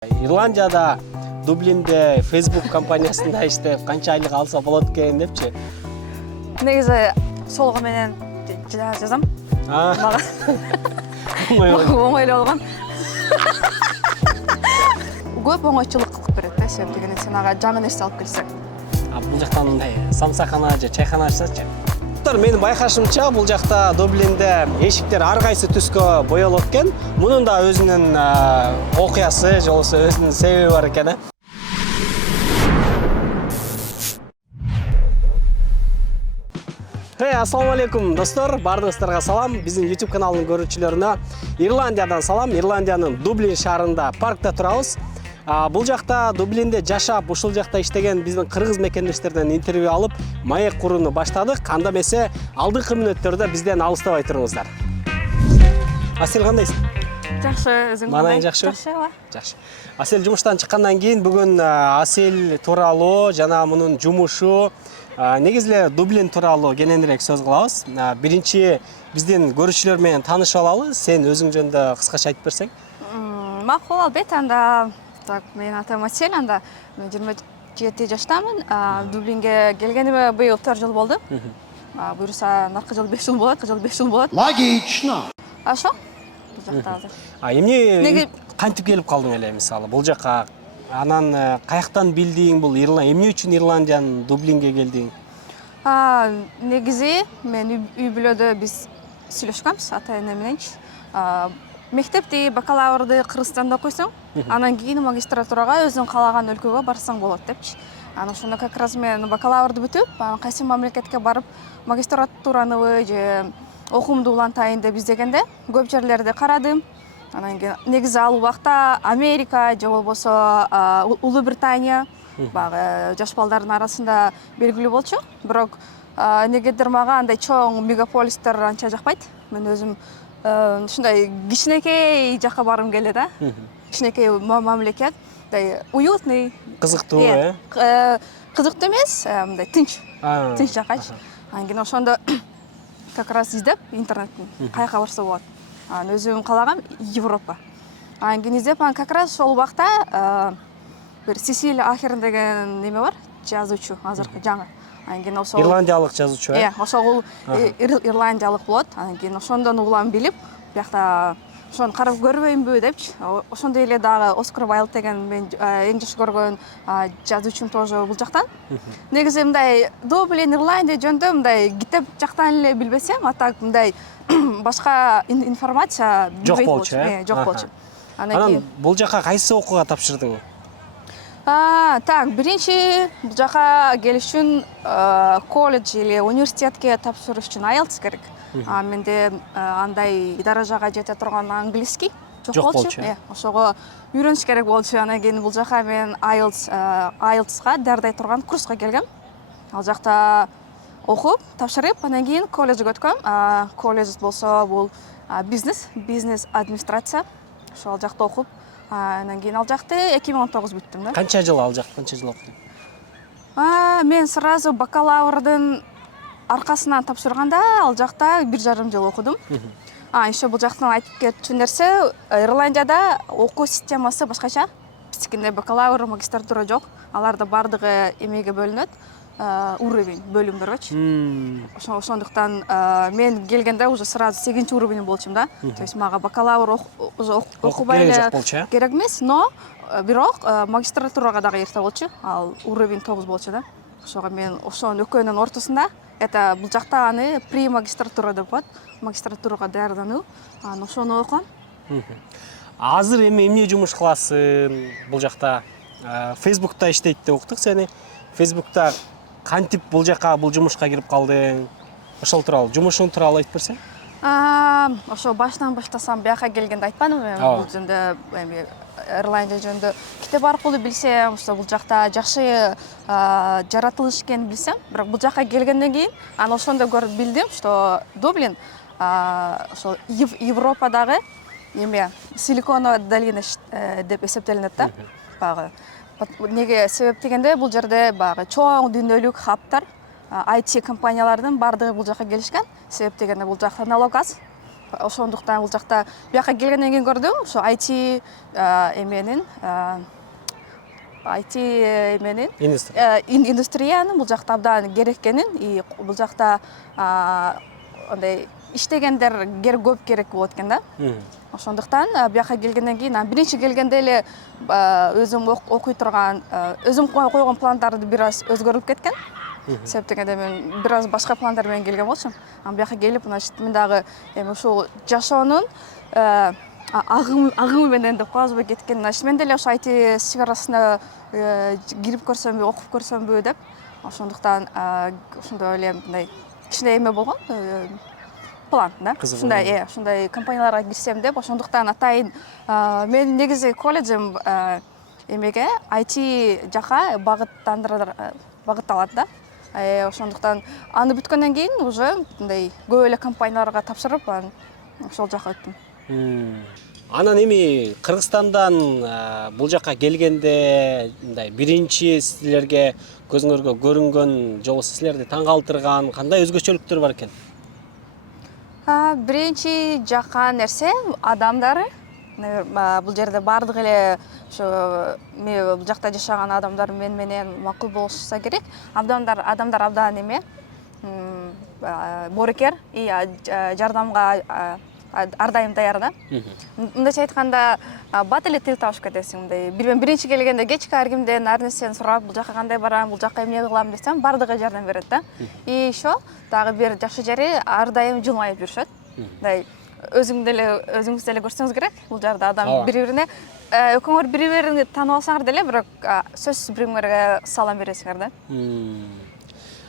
Ирландияда Дублинде Facebook компаниясында иштеп канча айлык алса болот экен депчи. Негизи солго менен жазам. Мага оңойлуу болгон. Көп оңойчулук кылып берет да, себеп дегенде сен ага жаңы нерсе алып келсең. Бул жактан мындай самсакана же чайхана ачсачы. Менин байкашымча бул жакта Дублинде эшиктер ар кайсы түскө боелот экен. Мунун да өзүнүн окуясы же болбосо өзүнүн себеби бар экен. Ассаламу алейкум достор, бардыгыңыздарга салам. Биздин YouTube каналынын көрүүчүлөрүнө Ирландиядан салам. Ирландиянын Дублин шаарында паркта турабыз. Бул жакта Дублинде жашап, ушул жакта иштеген биздин кыргыз мекендештерден интервью алып, маек курууну баштадык. Анда эмесе алдыңкы мүнөттөрдө бизден алыстабай туруңуздар. Асел кандайсың? Жакшы, өзүң Мана кандай? жакшы. Жакшы. Асел жумуштан чыккандан кийин бүгүн Асел тууралуу жана мунун жумушу, негизи эле Дублин тууралуу кененирээк сөз кылабыз. Биринчи биздин көрүүчүлөр менен таанышып алалы. Сен өзүң жөнүндө кыскача айтып берсең. Макул, албетте, анда менин атым Асел, анда 27 жаштамын. Дублинге келгениме быйыл 4 жыл болду. Буюрса, наркы жыл 5 жыл болот, Логично. Ошо? Бул жакта азыр. Эмне кантип келип калдың эле, мисалы, бул жака? Анан каяктан билдиң бул эмне үчүн Ирландиянын Дублинге келдиң? Негизи мен үй бүлөдө биз сүйлөшкөнбүз ата-эне мененчи. Мектепти, бакалаврды Кыргызстанда окуйсуң, анан кийин магистратурага өзүң каалаган өлкөгө барсаң болот депчи. Анан ошондо как раз мен бакалаврды бүтүп, кайсы мамлекетке барып магистратураныбы же окуумду улантайын деп издегенде көп жерлерди карадым. Анан негизи ал убакта Америка же болбосо Улуу Британия баягы жаш балдардын арасында белгилүү болчу. Бирок негедир мага андай чоң мегаполистер анча жакпайт. Мен өзүм ушундай кичинекей жакка баргым келет да. Кичинекей мамлекет, мындай уютный, Кызыктуу, кызыктуу эмес, мындай тынч жакачы. Анан кийин ошондо как раз издеп интернеттен каяка барса болот. Анан өзүм каалагам Европа. Анан кийин издеп, как раз ошол убакта бир Сесиль Ахерн деген неме бар, жазуучу, азыркы жаңы. Анан кийин ошол Ирландиялык жазуучу, ошол ирландиялык болот. Анан кийин ошондон угулам билип, биякта ошону карап көрбөйүнбү депчи. Ошондой эле дагы Оскар Вайлд деген мен эң жакшы көргөн жазуучум тоже бул жактан. Негизи мындай Дублин, Ирландия жөнүндө мындай китеп жактан эле билбесем, а так мындай башка информация жок болчу. Жок болчу. Анан бул жака кайсы окууга тапшырдың? Так, биринчи бул жака келиш үчүн колледж или университетке тапшырыш үчүн IELTS керек. Менде андай даражага жете турган английский жок болчу. Ошого үйрөнүш керек болчу. Анан кийин бул жака мен IELTS-га даярдай турган курска келгем. Ал жакта окуп, тапшырып, анан кийин колледжге өткөм. Колледж болсо бул бизнес администрация. Ошол жакта окуп, анан кийин ал жакты 2019 бүттүм да. Канча жыл ал жакта, канча жыл окудуң? Мен сразу бакалаврдын аркасынан тапшырганда ал жакта 1,5 жыл окудум. Еще бул жактан айтып кетчү нерсе, Ирландияда окуу системасы башкача. Биздикинде бакалавр, магистратура жок. Аларда бардыгы эмеге бөлүнөт, уровень бөлүмдөргөчү. Ошондуктан мен келгенде уже сразу 8-чи уровень болчум да. То есть мага бакалавр окубай эле керек эмес, но бирок магистратурага дагы эрте болчу. Ал уровень 9 болчу да. Ошого мен ошонун экөөнүн ортосунда это бул жакта аны pre-магистратура деп коет. Магистратурага даярдануу. Анан ошону окугам. Азыр эмне жумуш кыласың бул жакта? Facebook'та иштейт деп уктук сени. Facebook'та кантип бул жака, бул жумушка кирип калдың? Ошол тууралуу, жумушуң тууралуу айтып берсең? Ошо башынан баштасам, бияка келгенде айтпадым мен бул жөнүндө, Ирландия жөнүндө китеп аркылуу билсем, ошо бул жакта жакшы жаратылыш экенин билсем, бирок бул жака келгенден кийин анан ошондо көрүп билдим, что Дублин ошо Европадагы эме Силиконовая долина деп эсептелинет да. Багы неге себеп дегенде бул жерде багы чоң дүйнөлүк хабтар, IT компаниялардын бардыгы бул жака келишкен. Себеп дегенде бул жакта налог аз. ошондуктан бул жакта бияка келгенден кийин көрдүм ошо IT эменин индустриянын бул жакта абдан керек экенин и бул жакта андай иштегендер көп керек болот экен да. Ошондуктан бияка келгенден кийин биринчи келгенде эле өзүм окуй турган өзүм койгон пландарды бир аз өзгөрүп кеткен. Себептен мен бир аз башка пландар менен келген болчумун. Бияка келип, значит, мен дагы ушул жашоонун агымы менен деп коебузбу кеткен. Значит, мен деле ошо IT чыгарасына кирип көрсөмбү, окуп көрсөмбү деп. Ошондуктан ошондой эле мындай кичине эме болгон. План, да? Ушундай компанияларга кирсем деп, ошондуктан атайын мен негизи колледжим эмеге IT жака багытталат да. Ошондуктан аны бүткөндөн кийин уже мындай көп эле компанияларга тапшырып, ошол жака өттүм. Анан эми Кыргызстандан бул жака келгенде мындай биринчи силерге көзүңөргө көрүнгөн, же болбосо силерди таң калтырган кандай өзгөчөлүктөр бар экен? Биринчи жаккан нерсе адамдары. Бул жерде бардык эле ошо бул жакта жашаган адамдар менен макул болушса керек. Адамдар абдан эме боорукер и жардамга ар дайым даяр да. Мындайча айтканда бат эле тил табышып кетесиң. Мындай биринчи келгенде кечке ар кимден ар нерсени сурап, бул жака кандай барам, бул жака эмне кылам десем, бардыгы жардам берет да. И еще дагы бир жакшы жери ар дайым жылмайып жүрүшөт. Мындай өзүңүз деле көрсөңүз керек. Бул жерде адам бири-бирине экөөңөр бири-бириңи таанып алсаңар деле, бирок сөзсүз бири-бириңерге салам бересиңер да.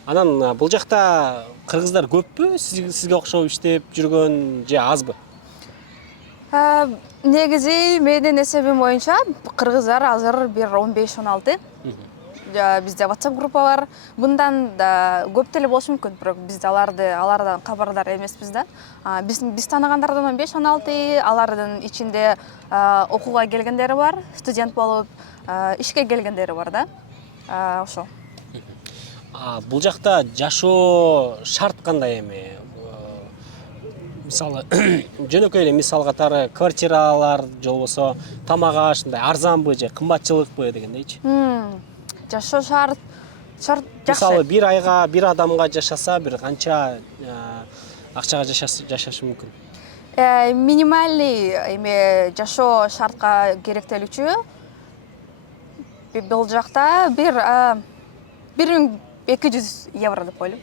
Анан бул жакта кыргыздар көппү? Сизге окшоп иштеп жүргөн же азбы? Негизи менин эсебим боюнча кыргыздар азыр бир 15-16. Бизде WhatsApp группа бар. Bundan да көп деле болушу мүмкүн, бирок биз алардан кабардар эмеспиз да. Биз тааныгандардан 15-16, алардын ичинде окууга келгендери бар, студент болуп, ишке келгендери бар да. Ошо. Бул жакта жашоо шарт кандай эми? Мисалы, жөнөкөй эле мисал катары квартиралар, же болбосо тамак аш мындай арзанбы же кымбатчылыкпы дегендейчи. Жашоо шарт жакшы. Мисалы, бир айга бир адамга жашаса, бир канча акчага жашашы мүмкүн? Минимальный эме жашоо шартка керектелүүчү бул жакта 1200 евро деп коелу.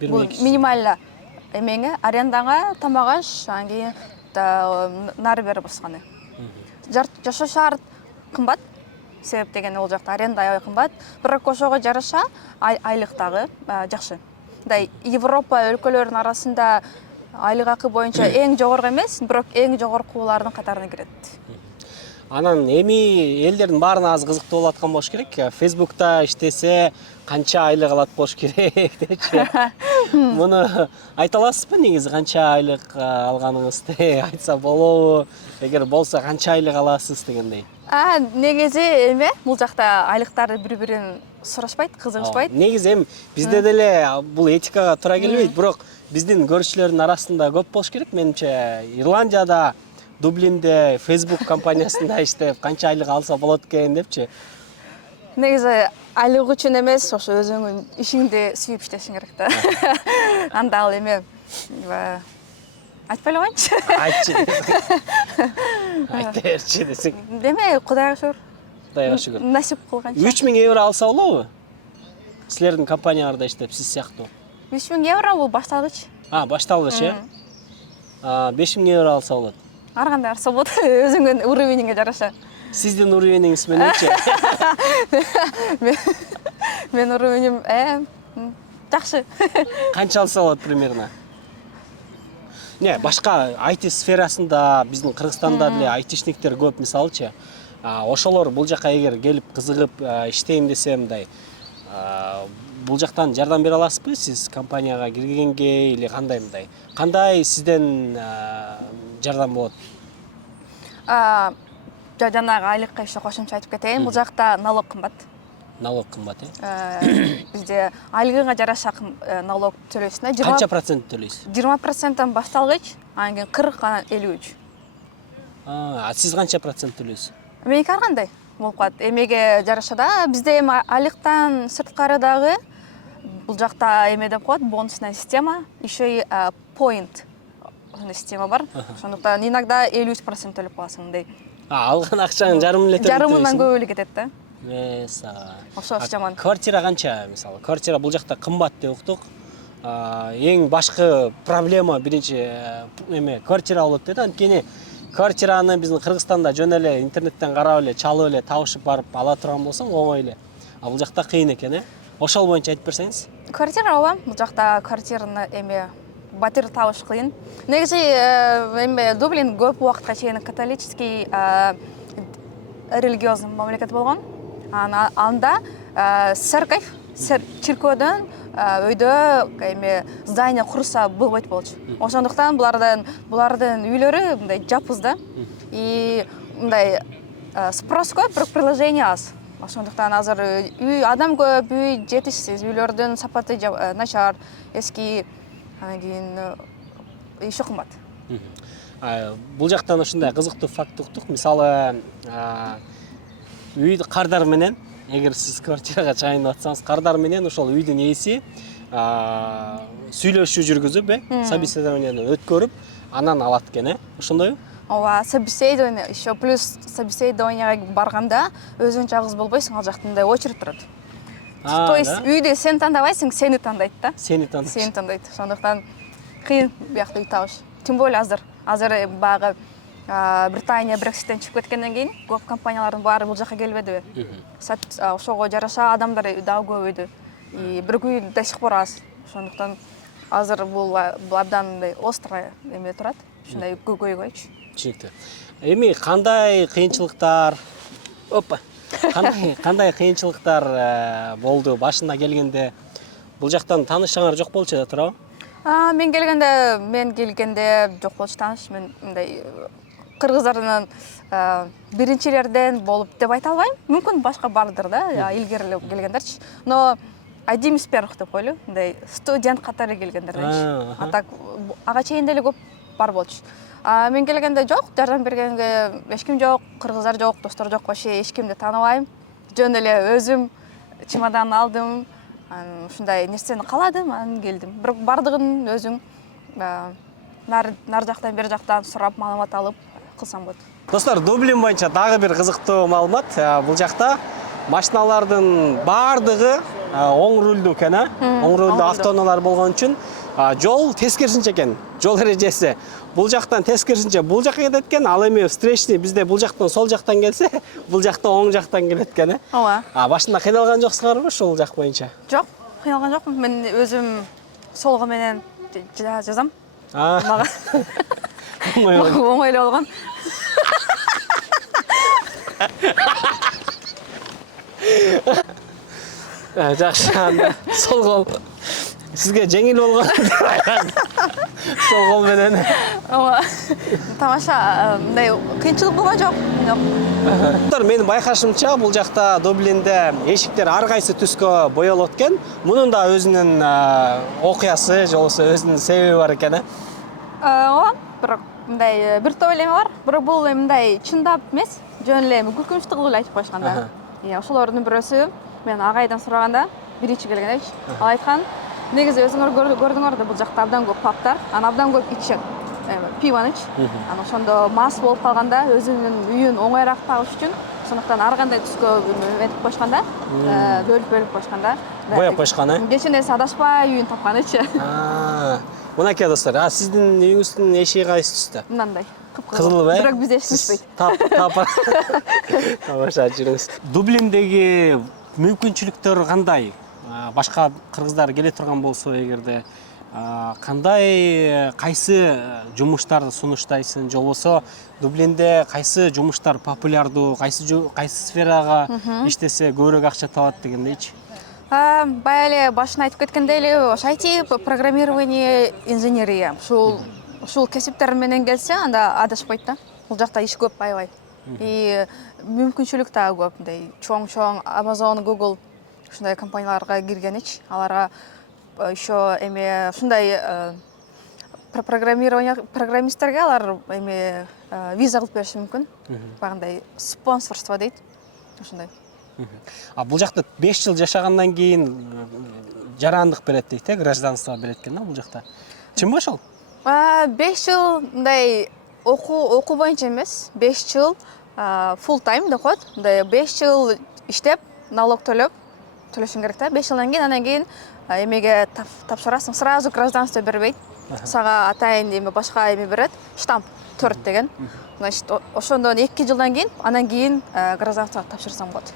Бул минималда эмеңе арендага, тамак аш, анан кийин нары бери басканы. Жашоо шарт кымбат. Себеп деген ол жакта аренда аябай кымбат. Бирок ошого жараша айлык дагы жакшы. Мындай Европа өлкөлөрүнүн арасында айлык акы боюнча эң жогорку эмес, бирок эң жогоркулардын катарына кирет. Анан эми элдердин баарына аз кызыктуу болуп аткан болуш керек. Facebook'та иштесе канча айлык алат болуш керек депчи. Муну айта аласызбы, негизи канча айлык алганыңызды айтса болобу? Эгер болсо канча айлык аласыз дегендей. Негизи эме бул жакта айлыктарды бири-бирин сурашпайт, кызыгышпайт. Негизи эми бизде деле бул этикага туура келбейт, бирок биздин көрүүчүлөрдүн арасында көп болуш керек менимче. Ирландияда, Дублинде Facebook компаниясында иштеп канча айлык алса болот экен депчи. Негизи айлык үчүн эмес, ошо өзүңүн ишиңди сүйүп иштешиң керек да. Анда ал эме айтпай эле коеюнчу. Айтчы. Айта берчи десең. Деме, Кудайга шүгүр. Кудайга шүгүр. Насип кылганча. 3000 евро алса болобу? Силердин компанияларда иштеп, сиз сыяктуу. 3000 евро бул башталгыч. Башталгыч, 5000 евро алса болот. Ар кандай алса болот, өзүңүн уровениңе жараша. Сиздин уровениңиз мененчи? Мен уровеним жакшы. Канча алса болот примерно? Не, башка IT сферасында биздин Кыргызстанда деле айтишниктер көп, мисалычы. Ошолор бул жака эгер келип кызыгып иштейм десе мындай, бул жактан жардам бере аласызбы сиз компанияга киргенге или кандай мындай? Кандай сизден жардам болот? Жанагы айлыкка еще кошумча айтып кетейин. Бул жакта налог кымбат. Налог кымбат, Бизде айлыгыңа жараша налог төлөйсүң. Канча процент төлөйсүз? 20%тан башталгыч, анан кийин 40 анан 53. Сиз канча процент төлөйсүз? Меники ар кандай болуп калат. Эмеге жараша да бизде эми айлыктан сырткары дагы бул жакта эме деп коет, бонусная система, еще и point система бар. Ошондуктан иногда 53% төлөп каласың мындай. Алган акчанын жарымын эле төлөйсүң. Жарымынан көп эле кетет да. Окшош жаман. Квартира канча, мисалы? Квартира бул жакта кымбат деп уктук. Эң башкы проблема биринчи эме квартира болот дейт. Анткени квартираны биздин Кыргызстанда жөн эле интернеттен карап эле, чалып эле, табышып барып ала турган болсоң оңой эле. Бул жакта кыйын экен, Ошол боюнча айтып берсеңиз. Квартира ооба, бул жакта квартираны эме батир табыш кыйын. Негизи эме Дублин көп убакытка чейин католический религиозный мамлекет болгон. Анда церковь, чиркөөдөн өйдө эме здание курса болбойт болчу. Ошондуктан булардын үйлөрү мындай жапыз да. И мындай спрос көп, бирок приложение аз. Ошондуктан азыр үй адам көп, үй жетишсиз, үйлөрдүн сапаты начар, эски, анан кийин иши кымбат. Бул жактан ушундай кызыктуу факт уктук. Мисалы, үйдү кардар менен, эгер сиз квартирага чайынып атсаңыз, кардар менен ошол үйдүн ээси сүйлөшүү жүргүзүп, собеседованияны өткөрүп, анан алат экен, ошондойбу? Ооба, собеседование, еще плюс собеседованияга барганда өзүң жалгыз болбойсуң, ал жакта мындай очередь турат. То есть үйдү сен тандабайсың, сени тандайт да. Сени тандайт. Сени тандайт. Ошондуктан кыйын биякта үй табыш. Тем более азыр багы Британия Брекситтен чыгып кеткенден кийин көп компаниялардын баары бул жака келбедиби? Ошого жараша адамдар дагы көбөйдү. И бир үй до сих пор аз. Ошондуктан азыр бул абдан мындай острый эме турат. Ушундай көйгөйчү. Түшүнүктүү. Эми кандай кыйынчылыктар, кандай кыйынчылыктар болду башына келгенде? Бул жактан таанышыңар жок болчу да туурабы? Мен келгенде жок болчу тааныш. Мен мындай кыргыздардын биринчилерден болуп деп айта албайм. Мүмкүн башка бардыр да, илгери келгендерчи. Но один из первых деп коелу, мындай студент катары келгендерденчи. А так ага чейин деле көп бар болчу. Мен келгенде жок, жардам бергенге эч ким жок, кыргыздар жок, достор жок, вообще эч кимди тааныбайм. Жөн эле өзүм чемодан алдым, ушундай нерсени кааладым, анан келдим. Бирок бардыгын өзүң нар жактан бер жактан сурап, маалымат алып кылсам болот. Достор, Дублин боюнча дагы бир кызыктуу маалымат. Бул жакта машиналардын бардыгы оң рулдуу экен, оң рулдуу автоунаалар болгон үчүн жол тескерисинче экен. Жол эрежеси бул жактан тескерисинче бул жакка кетет экен, ал эми встречный бизде бул жактан сол жактан келсе, бул жакта оң жактан келет экен. Ооба. Башында кыйналган жоксуңарбы ушул жак боюнча? Жок, кыйналган жокмун. Мен өзүм солго менен жазам. Мага оңой эле болгон. Жакшы, анда сол кол сизге жеңил болгон. Сол кол менен. Ооба. Тамаша, мындай кыйынчылык болгон жок. Менин байкашымча бул жакта Дублинде эшиктер ар кайсы түскө боелот экен. Мунун да өзүнүн окуясы, же болбосо өзүнүн себеби бар экен. Ооба, бирок мындай бир топ эле бар. Бирок бул мындай чындап эмес, жөн эле күлкүнчтүү кылып эле айтып коюшканда. Ошолордун бирөөсү мен агайдан сураганда, биринчи келгендечи, ал айткан, негизи өзүңөр көрдүңөр да бул жакта абдан көп пабтар, анан абдан көп ичет. Пиваны ич. Анан ошондо мас болуп калганда өзүнүн үйүн оңоюраак табыш үчүн, ошондуктан ар кандай түскө этип коюшканда, бөлүп коюшканда, боеп коюшкан, кечинесе адашпай үйүн тапканычы. Мынакей достор, сиздин үйүңүздүн эшиги кайсы түстө? Мындай. Кызыл, Бирок бизде эч түшпөйт. Тамаша жүрүңүз. Дублиндеги мүмкүнчүлүктөр кандай? Башка кыргыздар келе турган болсо эгерде кандай кайсы жумуштарды сунуштайсың, же болбосо Дублинде кайсы жумуштар популярдуу, кайсы сферага иштесе көбүрөөк акча табат дегендейчи? Бая эле башына айтып кеткендей эле, IT, программирование, инженерия. Ушул кесиптер менен келсе, анда адашпайт да. Бул жакта иш көп, аябай. И мүмкүнчүлүк дагы көп, мындай чоң Amazon, Google ушундай компанияларга киргенич. Аларга еще эме ушундай программисттерге алар эме виза кылып бериши мүмкүн. Багындай спонсорство дейт. Ушундай. Бул жакта 5 жыл жашагандан кийин жарандык берет дейт, гражданство берет экен да бул жакта. Чынбы ошол? 5 жыл мындай окуу боюнча эмес, 5 жыл full time доход. Мындай 5 жыл иштеп, налог төлөшүң керек да. 5 жылдан кийин анан кийин эмеге тапшырасың. Сразу гражданство бербейт. Сага атайын эме башка эме берет, штамп 4 деген. Значит, ошондон 2 жылдан кийин анан кийин гражданство тапшырсаң болот.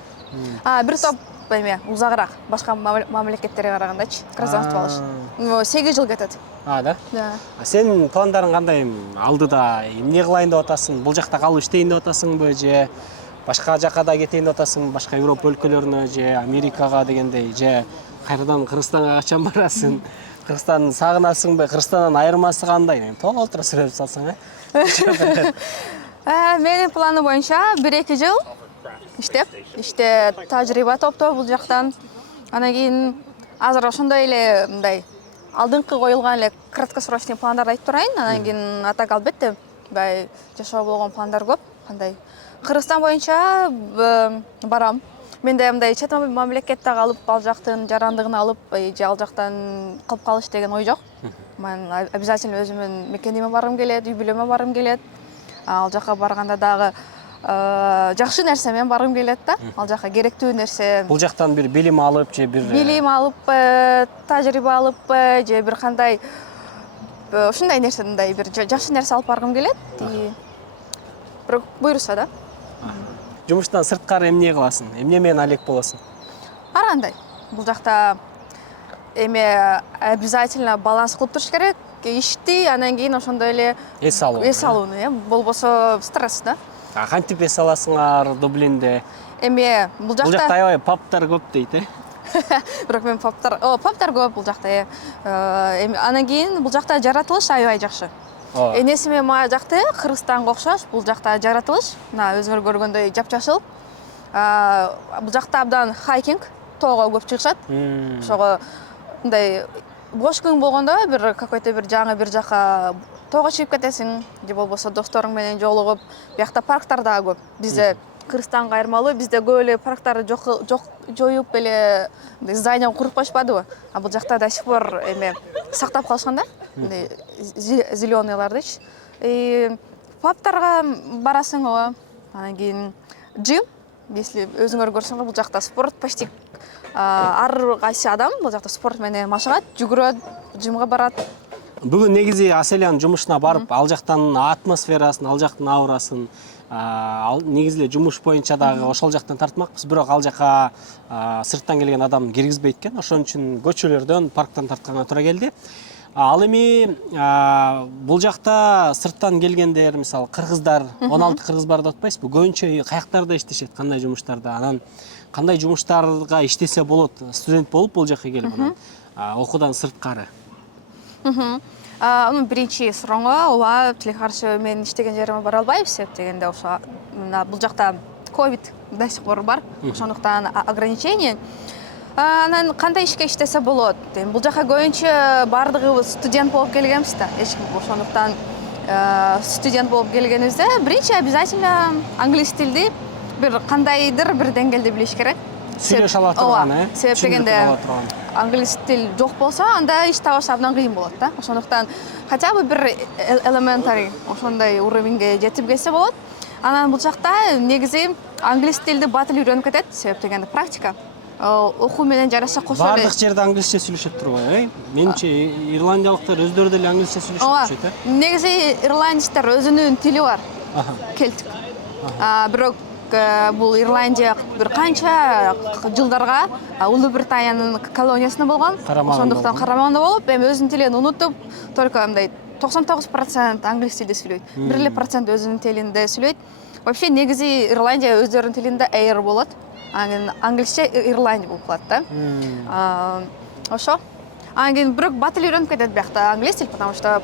Бир топ эме узагыраак башка мамлекеттерге карагандачы гражданство алыш. 8 жыл кетет. Да? Да. Сен пландарың кандай? Алдыда эмне кылайын деп атасың? Бул жакта калып иштейин деп атасыңбы же башка жака да кетейин деп атасың? Башка Европа өлкөлөрүнө же Америкага дегендей же кайрадан Кыргызстанга качан барасың? Кыргызстанды сагынасыңбы? Кыргызстандан айырмасы кандай? Толтура сүрөп салсаң, Менин планым боюнча 1-2 жыл иште тажрыйба топтоп бул жактан. Анан кийин азыр ошондой эле мындай алдыңкы коюлган эле краткосрочный пландарды айтып турайын. Анан кийин атак албетте бай жашоо болгон пландар көп. Кандай Кыргызстан боюнча барам. Менде мындай чет мамлекетте калып, ал жактын жарандыгын алып, же ал жактан калып калыш деген ой жок. Мен обязательно өзүмдүн мекениме баргым келет, үй бүлөмө баргым келет. Ал жака барганда дагы жакшы нерсе менен баргым келет да. Ал жака керектүү нерсе. Бул жактан бир билим алып же бир тажрыйба алып, же бир кандай ушундай нерсе, мындай бир жакшы нерсе алып баргым келет. Бирок буйруса да. Жумуштан сырткары эмне кыласың? Эмне менен алек болосуң? Ар кандай. Бул жакта эме обязательно баланс кылып туруш керек. Ишти, анан кийин ошондой эле эс алууну, болбосо стресс да. Кантип эс аласыңар Дублинде? Эме бул жакта аябай паптар көп дейт, Бирок мен паптар көп бул жакта. Анан кийин бул жакта жаратылыш аябай жакшы. Энеси менен мага жакты, Кыргызстанга окшош, бул жакта жаратылыш. Мына өзүңөр көргөндөй жапжашыл. Бул жакта абдан хайкинг, тоого көп чыгышат. Ошого мындай бош күн болгондо какой-то бир жаңы бир жака тоого чыгып кетесиң, же болбосо досторуң менен жолугуп, биякта парктар дагы көп. Бизде Кыргызстанга айырмалуу, бизде көп эле парктарды жоюп эле здание куруп коюшпадыбы? Бул жакта до сих пор эме сактап калышкан да. Зеленыйлардычы. Паптарга барасың, анан кийин жим, если өзүңөр көрсөңөр, бул жакта спорт почти ар кайсы адам бул жакта спорт менен машыгат, жүгүрөт, жимге барат. Бүгүн негизи Аселянын жумушуна барып, ал жактан атмосферасын, ал жактын аурасын, негизи эле жумуш боюнча дагы ошол жактан тартмакпыз, бирок ал жака сырттан келген адам киргизбейт экен. Ошон үчүн көчөлөрдөн, парктан тартканга туура келди. Ал эми бул жакта сырттан келгендер, мисалы кыргыздар, 16 кыргыз бар деп атпайсызбы? Көбүнчө каяктарда иштешет, кандай жумуштарда? Анан кандай жумуштарга иштесе болот студент болуп бул жака келип, окуудан сырткары? Биринчи сурооңо, ооба, тилекке каршы мен иштеген жериме бара албайм, себеп дегенде ошо бул жакта ковид до сих пор бар, ошондуктан ограничение. Анан кандай ишке иштесе болот? Бул жака көбүнчө бардыгыбыз студент болуп келгенбиз да. Эчким ошондуктан студент болуп келгенибизде биринчи обязательно англис тилди бир кандайдыр бир деңгээлде билиш керек. Сүйлөшө ала турган, Себеп дегенде англис тил жок болсо, анда иш табыш абдан кыйын болот да. Ошондуктан хотя бы бир элементарий ошондой уровеньге жетип келсе болот. Анан бул жакта негизи англис тилди батыл үйрөнүп кетет, себеп дегенде практика. Окуу менен жараша кошо эле. Бардык жерде англисче сүйлөшөт турбайбы? Менимче ирландиялыктар өздөрү деле англисче сүйлөшөт, Негизи ирландиялар өзүнүн тили бар. Келтик. Бирок бул Ирландия бир канча жылдарга Улуу Британиянын колониясында болгон. Ошондуктан карамагында болуп, эми өзүнүн тилин унутуп, только мындай 99% англис тилде сүйлөйт. 1% өзүнүн тилинде сүйлөйт. Вообще негизи Ирландия өздөрүнүн тилинде air болот. Англисче Ирландия болуп калат да. Ошо. Анан кийин бирок батыл үйрөнүп кетет биякта англис тил, потому что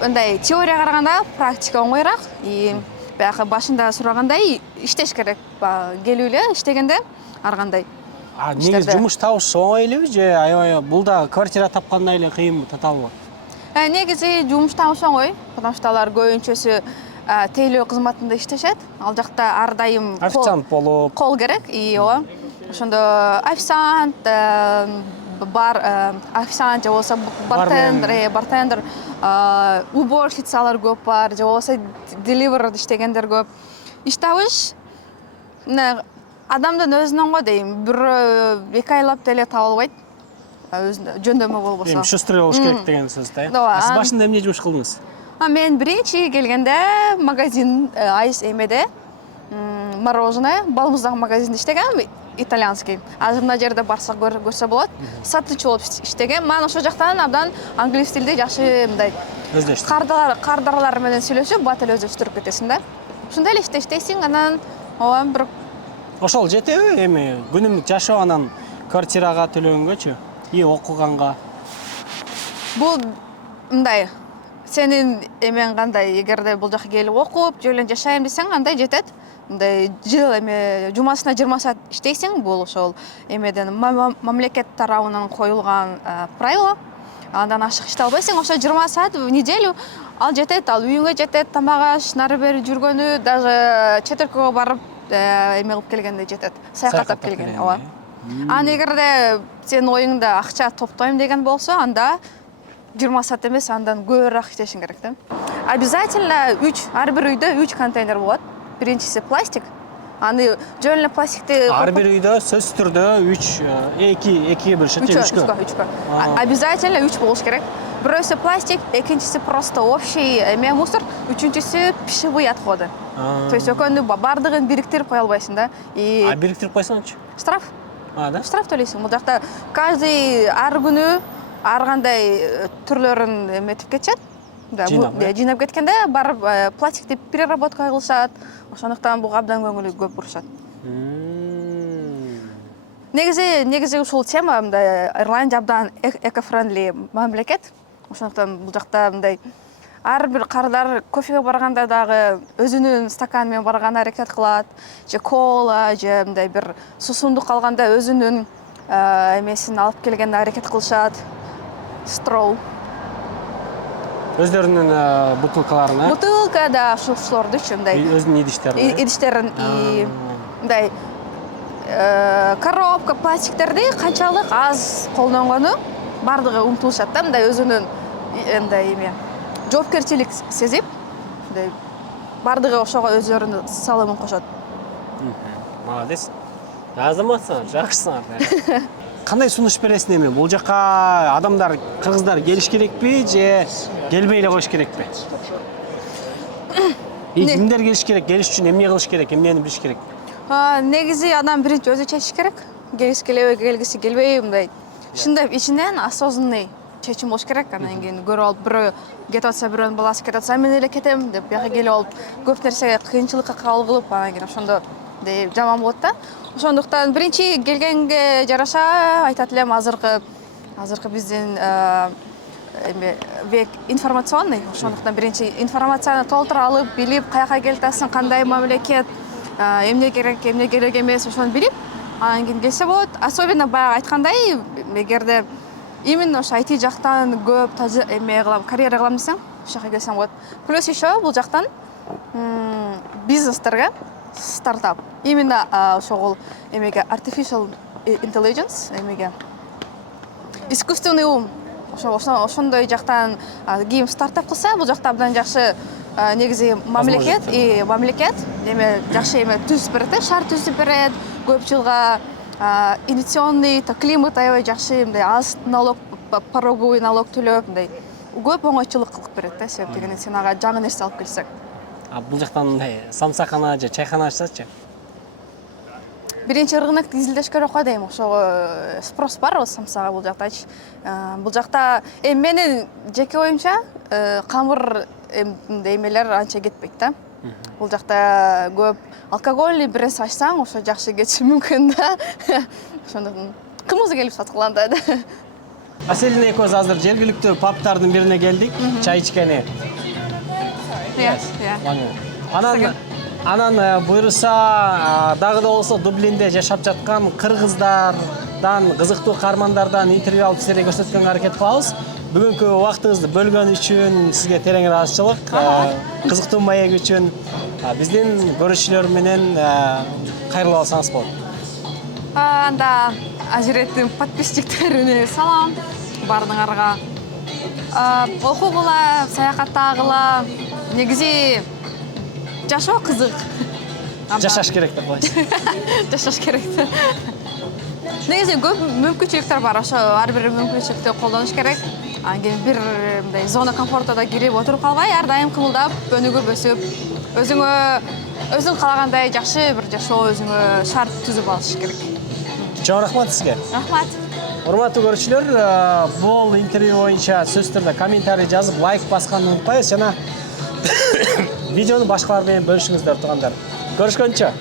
мындай теория караганда практика оңоюраак. Бияка башында сурагандай иштеш керек. Келип эле иштегенде ар кандай. Негизи жумуш табыш оңой элеби же аябай бул да квартира тапкандай эле кыйынбы, татаалбы? Негизи жумуш табыш оңой, потому что алар көбүнчөсү тейлөө кызматында иштешет. Ал жакта ар дайым Официант болуп. Кол керек, и ооба. Ошондо официант, официант же болбосо бартендер, уборщицалар көп бар, же болбосо деливер иштегендер көп. Иш табыш адамдын өзүнөн го дейм, бирөө 2 айлап деле таба албайт. Жөндөмө болбосо. Эми шустрый болуш керек деген сөз да. Сиз башында эмне жумуш кылдыңыз? Мен биринчи келгенде магазин айс эмеде мороженое, балмуздагы магазинде иштегем, итальянский. Азыр мына жерде барсак көрсө болот. Сатчы болуп иштегем. Мен ошол жактан абдан англис тилди жакшы мындай өздөштүр. Кардарлар менен сүйлөшүп, бат эле өздөштүрүп кетесиң да. Ушундай эле иштейсиң, анан ооба бир Ошол жетеби эми күнүмдүк жашоо анан квартирага төлөгөнгөчү, окуганга? Бул мындай сенин эмен кандай, эгерде бул жака келип окуп, же эле жашайм десең, андай жетет. Мындай жыл эме жумасына 20 саат иштейсиң, бул ошол эмеден мамлекет тарабынан коюлган правило. Андан ашык иште албайсың, ошо 20 саат в неделю ал жетет, ал үйүңө жетет, тамак аш, нары бери жүргөнү, даже чет өлкөгө барып эме кылып келгенде жетет, саякаттап келген, ооба. Ан эгерде сенин оюңда акча топтойм деген болсо, анда 20 саат эмес, андан көбүрөөк иштешиң керек да. Обязательно ар бир үйдө 3 контейнер болот. Биринчиси пластик. Аны жөн эле пластикти ар бир үйдө сөзсүз түрдө 2 бөлүшөт же 3кө? Обязательно 3 болуш керек. Бирөөсү пластик, экинчиси просто общий эме мусор, үчүнчүсү пищевые отходы. То есть экөөнү бардыгын бириктирип кое албайсың да. Бириктирип койсоңчу? Штраф. Да? Штраф төлөйсүң. Бул жакта каждый ар күнү ар кандай түрлөрүн эметип кетишет. Жыйнап кеткенде барып пластикти переработка кылышат. Ошондуктан буга абдан көңүл көп бурушат. Негизи ушул тема мындай Ирландия абдан эко-френдли мамлекет. Ошондуктан бул жакта мындай ар бир кардар кофеге барганда дагы өзүнүн стаканы менен барганга аракет кылат, же кола, же мындай бир суусундук алганда өзүнүн эмесин алып келгенге аракет кылышат. Строу. Өздөрүнүн бутылкаларын, Бутылка да ушулордучу мындай. Өзүнүн идиштерин мындай коробка, пластиктерди канчалык аз колдонгону бардыгы умтулушат да, мындай өзүнүн мындай эме жоопкерчилик сезип, мындай бардыгы ошого өздөрүнүн салымын кошот. Молодец. Азаматсың, жакшысың. Кандай сунуш бересиң эми? Бул жака адамдар, кыргыздар келиш керекпи же келбей эле коюш керекпи? Кимдер келиш керек? Келиш үчүн эмне кылыш керек? Эмнени билиш керек? Негизи адам биринчи өзү чечиш керек. Келгиси келеби, келгиси келбейби, мындай. Шындап ичинен осознанный чечим болуш керек. Анан кийин көрүп алып бирөө кетип атса, бирөөнүн баласы кетип атса, мен эле кетем деп бияка келип алып көп нерсеге кыйынчылыкка кабыл кылып, анан кийин ошондо жаман болот да. Ошондуктан биринчи келгенге жараша айтат элем, азыркы биздин век информационный. Ошондуктан биринчи информацияны толтура алып, билип, каяка келип атасың, кандай мамлекет, эмне керек эмес, ошону билип, анан кийин келсе болот. Особенно баягы айткандай, эгерде именно ошо IT жактан көп эме кылам, карьера кылам десең, ошол жака келсең болот. Плюс еще бул жактан бизнестерге стартап. Именно ошол эмеге artificial intelligence, эмеге искусственный ум. Ошондой жактан кийин стартап кылса, бул жакта абдан жакшы негизи мамлекет эме жакшы эме түзүп берет, шаар түзүп берет, көп жылга инвестиционный, климат аябай жакшы, мындай аз налог, пороговый налог төлөп, мындай көп оңойчулук кылып берет да, себеп дегенде сен ага жаңы нерсе алып келсең. Бул жактан мындай самсакана же чайкана ачсачы? Биринчи рынокты изилдеш керек го дейм. Ошого спрос бар самсага бул жактачы. Бул жакта менин жеке оюмча камыр эмелер анча кетпейт да. Бул жакта көп алкогольный бирнерсе ачсаң, ошо жакшы кетиши мүмкүн да. Ошондон кымыз келип саткылан да. Аселина экөөбүз азыр жергиликтүү пабтардын бирине келдик, чай ичкени. Иә. Анан Анан буюрса дагы да болсо Дублинде жашап жаткан кыргыздардан, кызыктуу каармандардан интервью алып силерге көрсөткөнгө аракет кылабыз. Бүгүнкү убактыңызды бөлгөн үчүн сизге терең ыраазычылык. Кызыктуу маек үчүн биздин көрүүчүлөр менен кайрылып алсаңыз болот. Анда ажиреттин подписчиктерине салам бардыңарга. Окугула, саякаттагыла, негизи жашоо кызык. Жашаш керек деп коесуз. Жашаш керек. Негизи көп мүмкүнчүлүктөр бар. Ошо ар бир мүмкүнчүлүктү колдонуш керек. Анан бир мындай зона комфортто кирип отуруп калбай, ар дайым кымылдап, өнүгүп өсүп, өзүң каалагандай жакшы бир жашоо өзүңө шарт түзүп алыш керек. Чоң рахмат сизге. Рахмат. Урматтуу көрүүчүлөр, бул интервью боюнча сөзсүз түрдө комментарий жазып, лайк басканды унутпайбыз жана видеону башкалар менен бөлүшүңүздөр туугандар. Көрүшкөнчө.